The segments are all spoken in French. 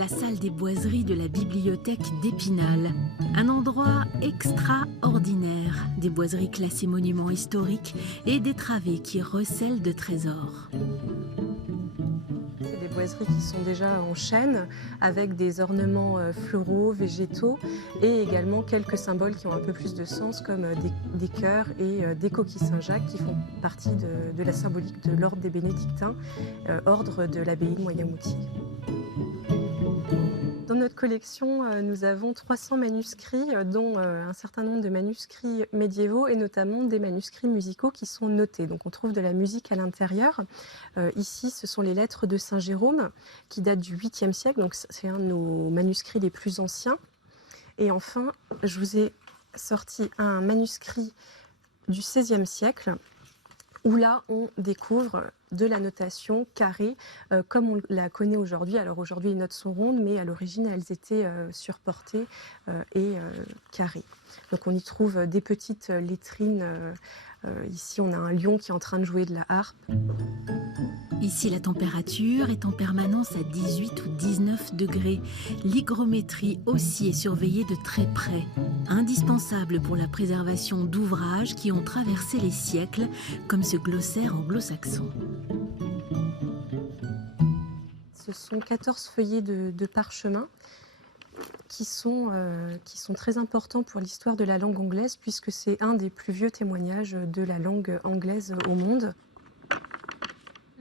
la salle des boiseries de la bibliothèque d'Épinal. Un endroit extraordinaire, des boiseries classées monuments historiques et des travées qui recèlent de trésors. C'est des boiseries qui sont déjà en chêne, avec des ornements floraux, végétaux, et également quelques symboles qui ont un peu plus de sens, comme des cœurs et des coquilles Saint-Jacques, qui font partie de la symbolique de l'ordre des Bénédictins, ordre de l'abbaye de Moyenmoutier. Dans notre collection, nous avons 300 manuscrits, dont un certain nombre de manuscrits médiévaux et notamment des manuscrits musicaux qui sont notés. Donc on trouve de la musique à l'intérieur. Ici, ce sont les lettres de Saint Jérôme qui datent du 8e siècle, donc c'est un de nos manuscrits les plus anciens. Et enfin, je vous ai sorti un manuscrit du 16e siècle où là, on découvre de la notation carrée comme on la connaît aujourd'hui. Alors aujourd'hui, les notes sont rondes, mais à l'origine, elles étaient surportées et carrées. Donc on y trouve des petites lettrines. Ici, on a un lion qui est en train de jouer de la harpe. Ici, la température est en permanence à 18 ou 19 degrés. L'hygrométrie aussi est surveillée de très près. Indispensable pour la préservation d'ouvrages qui ont traversé les siècles, comme ce glossaire anglo-saxon. Ce sont 14 feuillets de parchemin qui sont très importants pour l'histoire de la langue anglaise, puisque c'est un des plus vieux témoignages de la langue anglaise au monde.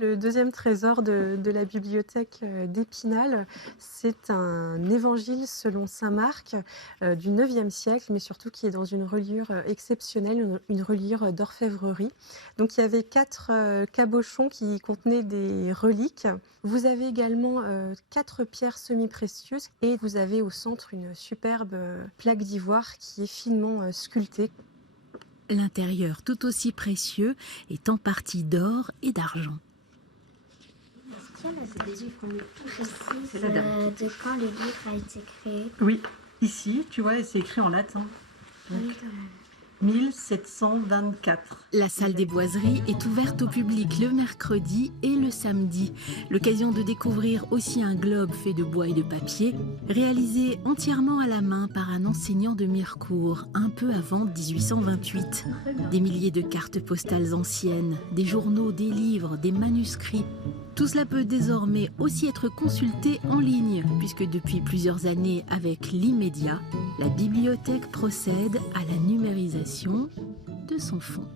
Le deuxième trésor de la bibliothèque d'Épinal, c'est un évangile selon saint Marc du 9e siècle, mais surtout qui est dans une reliure exceptionnelle, une reliure d'orfèvrerie. Donc il y avait 4 cabochons qui contenaient des reliques. Vous avez également 4 pierres semi-précieuses et vous avez au centre une superbe plaque d'ivoire qui est finement sculptée. L'intérieur, tout aussi précieux, est en partie d'or et d'argent. C'est des livres qu'on est tout précis de quand le livre a été créé. Oui, ici, tu vois, c'est écrit en latin. Donc, 1724. La salle des boiseries est ouverte au public le mercredi et le samedi. L'occasion de découvrir aussi un globe fait de bois et de papier, réalisé entièrement à la main par un enseignant de Mirecourt, un peu avant 1828. Des milliers de cartes postales anciennes, des journaux, des livres, des manuscrits. Tout cela peut désormais aussi être consulté en ligne, puisque depuis plusieurs années, avec l'immédiat, la bibliothèque procède à la numérisation de son fonds.